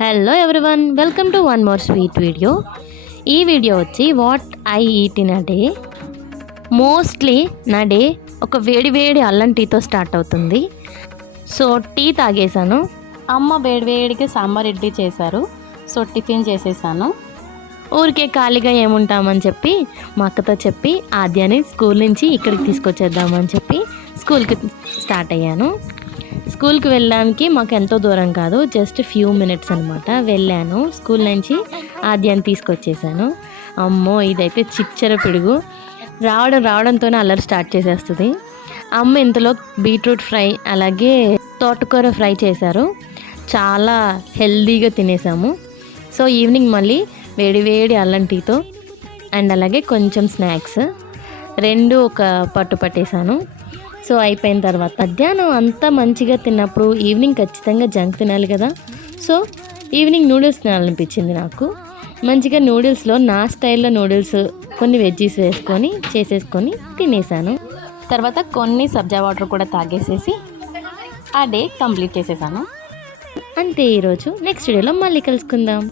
Hello everyone, welcome to one more sweet video. ఈ video వచ్చి what I eat in a day. Mostly నా day ఒక వేడి వేడి అల్లం టీతో స్టార్ట్ అవుతుంది. సో టీ తాగేశాను. అమ్మ వేడివేడికి సాంబార్ ఇడ్లీ చేశారు. సో టిఫిన్ చేసేసాను. ఊరికే ఖాళీగా ఏముంటామని చెప్పి మా అక్కతో చెప్పి ఆద్యాని స్కూల్ నుంచి ఇక్కడికి తీసుకొచ్చేద్దామని చెప్పి స్కూల్కి స్టార్ట్ అయ్యాను. స్కూల్కి వెళ్ళడానికి మాకు ఎంతో దూరం కాదు, జస్ట్ ఫ్యూ మినిట్స్ అనమాట. వెళ్ళాను, స్కూల్ నుంచి ఆద్యాన్ని తీసుకొచ్చేసాను. అమ్మో ఇదైతే చిచ్చర పిడుగు. రావడంతోనే అల్లరి స్టార్ట్ చేసేస్తుంది. అమ్మ ఇంతలో బీట్రూట్ ఫ్రై అలాగే తోటకూర ఫ్రై చేశారు. చాలా హెల్దీగా తినేసాము. సో ఈవినింగ్ మళ్ళీ వేడి వేడి అల్లం టీతో అండ్ అలాగే కొంచెం స్నాక్స్ రెండు ఒక పట్టు పట్టేశాను. సో అయిపోయిన తర్వాత మధ్యాహ్నం అంతా మంచిగా తిన్నప్పుడు ఈవినింగ్ ఖచ్చితంగా జంక్ తినాలి కదా. సో ఈవినింగ్ నూడిల్స్ తినాలనిపించింది నాకు. మంచిగా నూడిల్స్లో నా స్టైల్లో నూడిల్స్ కొన్ని వెజ్జీస్ వేసుకొని చేసేసుకొని తినేసాను. తర్వాత కొన్ని సబ్జా వాటర్ కూడా తాగేసేసి ఆ డే కంప్లీట్ చేసేసాను. అంతే ఈరోజు. నెక్స్ట్ వీడియోలో మళ్ళీ కలుసుకుందాం.